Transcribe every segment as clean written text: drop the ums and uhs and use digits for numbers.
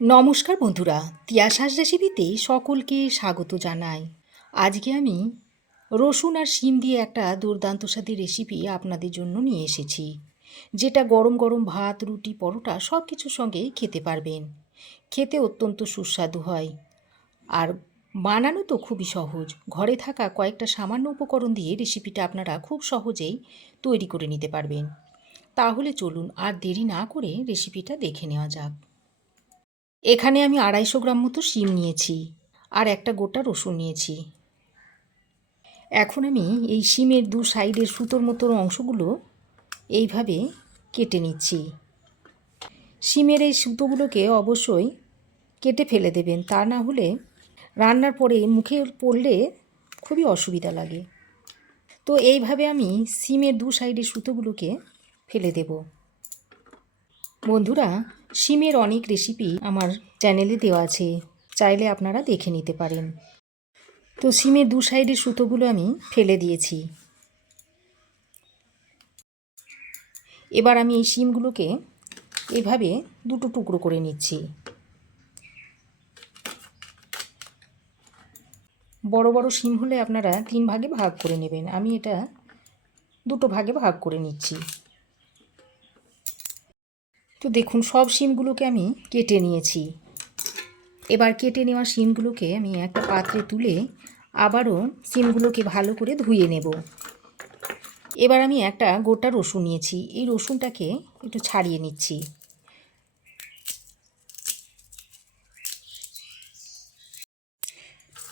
নমস্কার বন্ধুরা, তিয়াসার রেসিপিতে সকলকে স্বাগত জানাই। আজকে আমি রসুন আর শিম দিয়ে একটা দুর্দান্ত স্বাদের রেসিপি আপনাদের জন্য নিয়ে এসেছি, যেটা গরম গরম ভাত, রুটি, পরোটা সব কিছুর সঙ্গে খেতে পারবেন। খেতে অত্যন্ত সুস্বাদু হয় আর বানানো তো খুবই সহজ। ঘরে থাকা কয়েকটা সামান্য উপকরণ দিয়ে রেসিপিটা আপনারা খুব সহজেই তৈরি করে নিতে পারবেন। তাহলে চলুন আর দেরি না করে রেসিপিটা দেখে নেওয়া যাক। এখানে আমি 250 গ্রাম মতো শিম নিয়েছি আর একটা গোটা রসুন নিয়েছি। এখন আমি এই শিমের দু সাইডের সুতোর মতো অংশগুলো এইভাবে কেটে নিচ্ছি। শিমের এই সুতোগুলোকে অবশ্যই কেটে ফেলে দেবেন, তা না হলে রান্নার পরে মুখে পড়লে খুবই অসুবিধা লাগে। তো এইভাবে আমি শিমের দু সাইডের সুতোগুলোকে ফেলে দেব। বন্ধুরা, শিমের অনেক রেসিপি আমার চ্যানেলে দেওয়া আছে, চাইলে আপনারা দেখে নিতে পারেন। তো শিমের দু সাইডের সুতোগুলো আমি ফেলে দিয়েছি। এবার আমি এই শিমগুলোকে এভাবে দুটো টুকরো করে নিচ্ছি। বড় বড় শিম হলে আপনারা 3 ভাগে ভাগ করে নেবেন, আমি এটা দুটো ভাগে ভাগ করে নিচ্ছি। তো দেখুন, সব শিমগুলোকে আমি কেটে নিয়েছি। এবার কেটে নেওয়া শিমগুলোকে আমি একটা পাত্রে তুলে আবারও শিমগুলোকে ভালো করে ধুয়ে নেব। এবার আমি একটা গোটা রসুন নিয়েছি, এই রসুনটাকে একটু ছাড়িয়ে নিচ্ছি।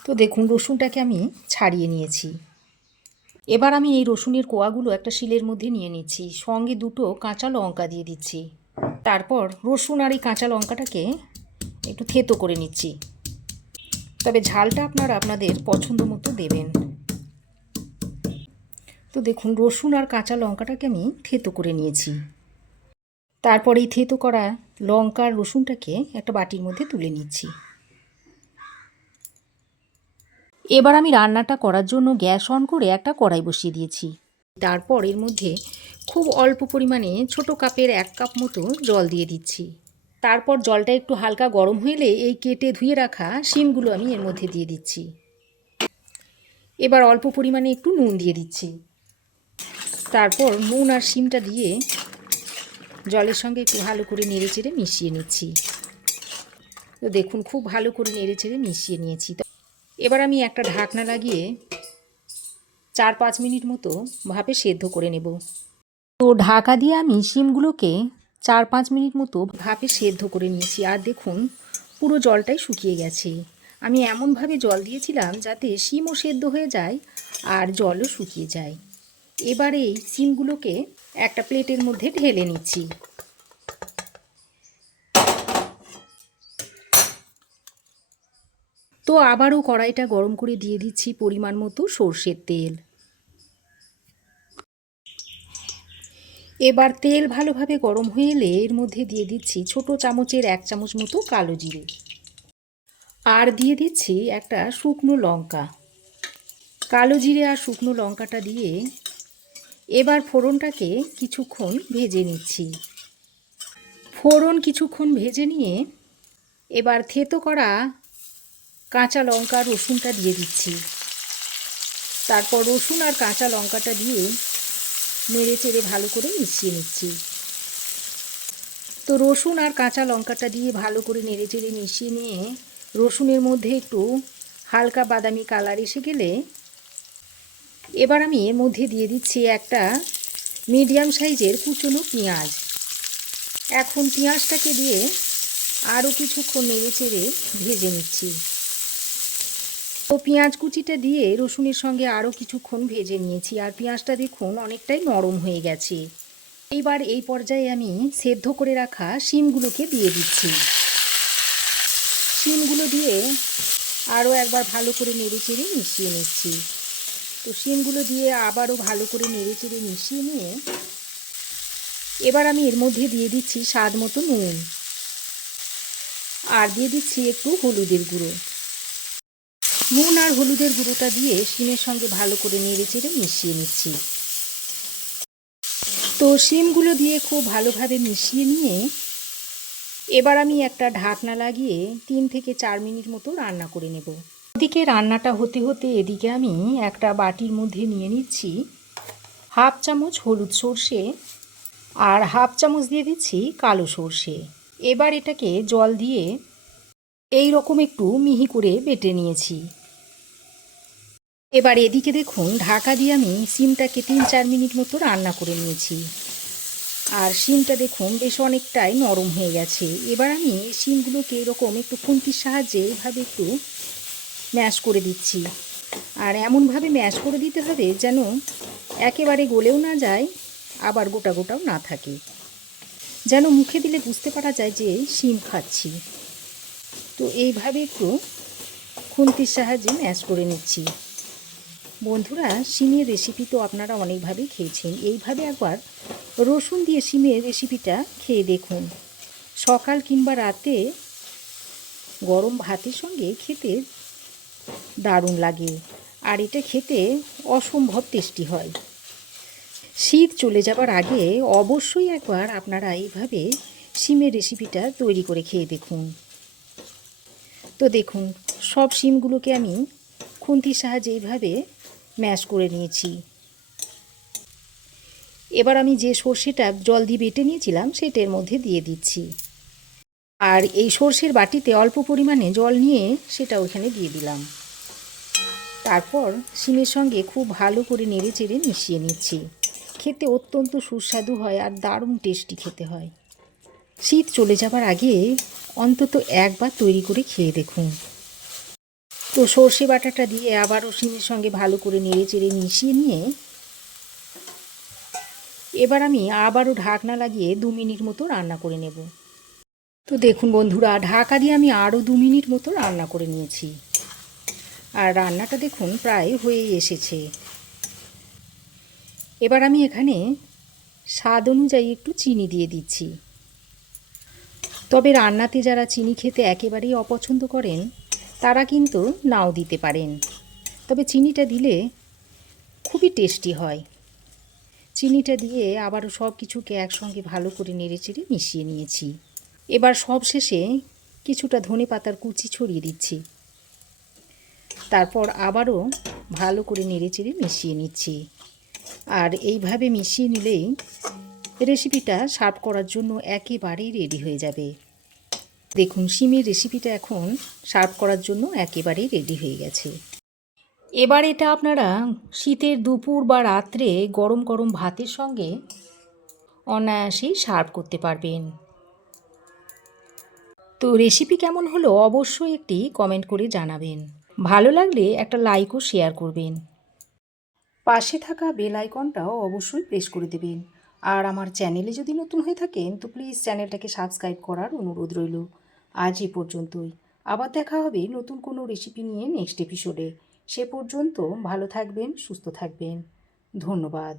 তো দেখুন, রসুনটাকে আমি ছাড়িয়ে নিয়েছি। এবার আমি এই রসুনের কোয়াগুলো একটা শিলের মধ্যে নিয়ে নিচ্ছি, সঙ্গে দুটো কাঁচা লঙ্কা দিয়ে দিচ্ছি। তারপর রসুন আর এই কাঁচা লঙ্কাটাকে একটু থেতো করে নিচ্ছি, তবে ঝালটা আপনারা আপনাদের পছন্দ মতো দেবেন। তো দেখুন, রসুন আর কাঁচা লঙ্কাটাকে আমি থেতো করে নিয়েছি। তারপর এই থেতো করা লঙ্কা আর রসুনটাকে একটা বাটির মধ্যে তুলে নিচ্ছি। এবার আমি রান্নাটা করার জন্য গ্যাস অন করে একটা কড়াই বসিয়ে দিয়েছি। তারপর এর মধ্যে খুব অল্প পরিমাণে ছোট কাপের 1 কাপ মতো জল দিয়ে দিচ্ছি। তারপর জলটা একটু হালকা গরম হলে এই কেটে ধুয়ে রাখা শিমগুলো আমি এর মধ্যে দিয়ে দিচ্ছি। এবার অল্প পরিমাণে একটু নুন দিয়ে দিচ্ছি। তারপর নুন আর শিমটা দিয়ে জলের সঙ্গে একটু ভালো করে নেড়েচেড়ে মিশিয়ে নিচ্ছি। তো দেখুন, খুব ভালো করে নেড়েচেড়ে মিশিয়ে নিয়েছি। এবার আমি একটা ঢাকনা লাগিয়ে 4-5 মিনিট মতো ভাপে সেদ্ধ করে নেব। তো ঢাকা দিয়ে আমি শিমগুলোকে 4-5 মিনিট মতো ভাপে সেদ্ধ করে নিয়েছি। আর দেখুন, পুরো জলটাই শুকিয়ে গেছে। আমি এমনভাবে জল দিয়েছিলাম যাতে শিমও সেদ্ধ হয়ে যায় আর জলও শুকিয়ে যায়। এবারে এই শিমগুলোকে একটা প্লেটের মধ্যে ঢেলে নিচ্ছি। তো আবারও কড়াইটা গরম করে দিয়ে দিচ্ছি পরিমাণ মতো সর্ষের তেল। এবার তেল ভালোভাবে গরম হয়ে এলে এর মধ্যে দিয়ে দিচ্ছি ছোট চামচের 1 চামচ মতো কালো জিরে, আর দিয়ে দিচ্ছি একটা শুকনো লঙ্কা। কালো জিরে আর শুকনো লঙ্কাটা দিয়ে এবার ফোড়নটাকে কিছুক্ষণ ভেজে নিচ্ছি। ফোড়ন কিছুক্ষণ ভেজে নিয়ে এবার থেতো করা কাঁচা লঙ্কা রসুনটা দিয়ে দিচ্ছি। তারপর রসুন আর কাঁচা লঙ্কাটা দিয়ে নেড়ে চেড়ে ভালো করে মিশিয়ে নিচ্ছি। তো রসুন আর কাঁচা লঙ্কাটা দিয়ে ভালো করে নেড়ে চেড়ে মিশিয়ে নিয়ে রসুনের মধ্যে একটু হালকা বাদামি কালার এসে গেলে এবার আমি এর মধ্যে দিয়ে দিচ্ছি একটা মিডিয়াম সাইজের কুচনো পেঁয়াজ। এখন পেঁয়াজটাকে দিয়ে আরও কিছুক্ষণ নেড়ে চেড়ে ভেজে নিচ্ছি। তো পেঁয়াজ কুচিটা দিয়ে রসুনের সঙ্গে আরও কিছুক্ষণ ভেজে নিয়েছি, আর পেঁয়াজটা দেখুন অনেকটাই নরম হয়ে গেছে। এইবার এই পর্যায়ে আমি সেদ্ধ করে রাখা শিমগুলোকে দিয়ে দিচ্ছি। শিমগুলো দিয়ে আরও একবার ভালো করে নেড়েচেড়ে মিশিয়ে নিচ্ছি। তো শিমগুলো দিয়ে আবারও ভালো করে নেড়েচেড়ে মিশিয়ে নিয়ে এবার আমি এর মধ্যে দিয়ে দিচ্ছি স্বাদ মতো নুন, আর দিয়ে দিচ্ছি একটু হলুদের গুঁড়ো। নুন আর হলুদের গুঁড়োটা দিয়ে শিমের সঙ্গে ভালো করে নেড়েচেড়ে মিশিয়ে নিচ্ছি। তো শিমগুলো দিয়ে খুব ভালোভাবে মিশিয়ে নিয়ে এবার আমি একটা ঢাকনা লাগিয়ে 3 থেকে 4 মিনিট মতো রান্না করে নেব। এদিকে রান্নাটা হতে হতে এদিকে আমি একটা বাটির মধ্যে নিয়ে নিচ্ছি 1/2 চামচ হলুদ সর্ষে আর 1/2 চামচ দিয়ে দিচ্ছি কালো সর্ষে। এবার এটাকে জল দিয়ে এই রকম একটু মিহি করে বেটে নিয়েছি। এবার এদিকে দেখুন ঢাকা দিয়ে আমি সিমটাকে 3-4 মিনিট মতো রান্না করে নিয়েছি। আর শিমটা দেখুন বেশ অনেকটাই নরম হয়ে গেছে। এবার আমি শিমগুলোকে এরকম একটু খুন্তির সাহায্যে এভাবে একটু ম্যাশ করে দিচ্ছি। আর এমনভাবে ম্যাশ করে দিতে হবে যেন একেবারে গলেও না যায়, আবার গোটা গোটাও না থাকে, যেন মুখে দিলে বুঝতে পারা যায় যে শিম খাচ্ছি। তো এইভাবে একটু খুন্তির সাহায্যে ম্যাশ করে নিচ্ছি। বন্ধুরা, শিমের রেসিপি তো আপনারা অনেকভাবেই খেয়েছেন। এইভাবে একবার রসুন দিয়ে শিমের রেসিপিটা খেয়ে দেখুন। সকাল কিংবা রাতে গরম ভাতের সঙ্গে খেতে দারুণ লাগে, আর এটা খেতে অসম্ভব টেস্টি হয়। শীত চলে যাবার আগে অবশ্যই একবার আপনারা এইভাবে শিমের রেসিপিটা তৈরি করে খেয়ে দেখুন। তো দেখুন সব শিমগুলোকে আমি খুন্তির সাহায্যে এইভাবে ম্যাশ করে নিয়েছি। এবার আমি যে সর্ষেটা জল দিয়ে বেটে নিয়েছিলাম সেটার মধ্যে দিয়ে দিচ্ছি। আর এই সর্ষের বাটিতে অল্প পরিমাণে জল নিয়ে সেটা ওখানে দিয়ে দিলাম। তারপর শিমের সঙ্গে খুব ভালো করে নেড়ে চেড়ে মিশিয়ে নিচ্ছি। খেতে অত্যন্ত সুস্বাদু হয় আর দারুণ টেস্টি খেতে হয়। শীত চলে যাবার আগে অন্তত একবার তৈরি করে খেয়ে দেখুন। তো সর্ষে বাটাটা দিয়ে আবারও শিমের সঙ্গে ভালো করে নেড়ে চেড়ে মিশিয়ে নিয়ে এবার আমি আবারও ঢাকনা লাগিয়ে 2 মিনিট মতো রান্না করে নেব। তো দেখুন বন্ধুরা, ঢাকা দিয়ে আমি আরও 2 মিনিট মতো রান্না করে নিয়েছি। আর রান্নাটা দেখুন প্রায় হয়েই এসেছে। এবার আমি এখানে স্বাদ অনুযায়ী একটু চিনি দিয়ে দিচ্ছি। তবে রান্নাতে যারা চিনি খেতে একেবারেই অপছন্দ করেন তারা কিন্তু নাও দিতে পারেন, তবে চিনিটা দিলে খুবই টেস্টি হয়। চিনিটা দিয়ে আবারও সব কিছুকে একসঙ্গে ভালো করে নেড়েচেড়ে মিশিয়ে নিয়েছি। এবার সবশেষে কিছুটা ধনেপাতার কুচি ছড়িয়ে দিচ্ছি। তারপর আবারও ভালো করে নেড়েচেড়ে মিশিয়ে নিচ্ছি। আর এইভাবে মিশিয়ে নিলেই রেসিপিটা সার্ভ করার জন্য একেবারেই রেডি হয়ে যাবে। দেখুন শিমের রেসিপিটা এখন সার্ভ করার জন্য একেবারেই রেডি হয়ে গেছে। এবার এটা আপনারা শীতের দুপুর বা রাত্রে গরম গরম ভাতের সঙ্গে অনায়াসেই সার্ভ করতে পারবেন। তো রেসিপি কেমন হলো অবশ্যই একটি কমেন্ট করে জানাবেন। ভালো লাগলে একটা লাইক ও শেয়ার করবেন। পাশে থাকা বেল আইকনটাও অবশ্যই প্রেস করে দেবেন। আর আমার চ্যানেলে যদি নতুন হয়ে থাকেন তো প্লিজ চ্যানেলটাকে সাবস্ক্রাইব করার অনুরোধ রইল। আজ এই পর্যন্তই। আবার দেখা হবে নতুন কোনো রেসিপি নিয়ে নেক্সট এপিসোডে। সে পর্যন্ত ভালো থাকবেন, সুস্থ থাকবেন। ধন্যবাদ।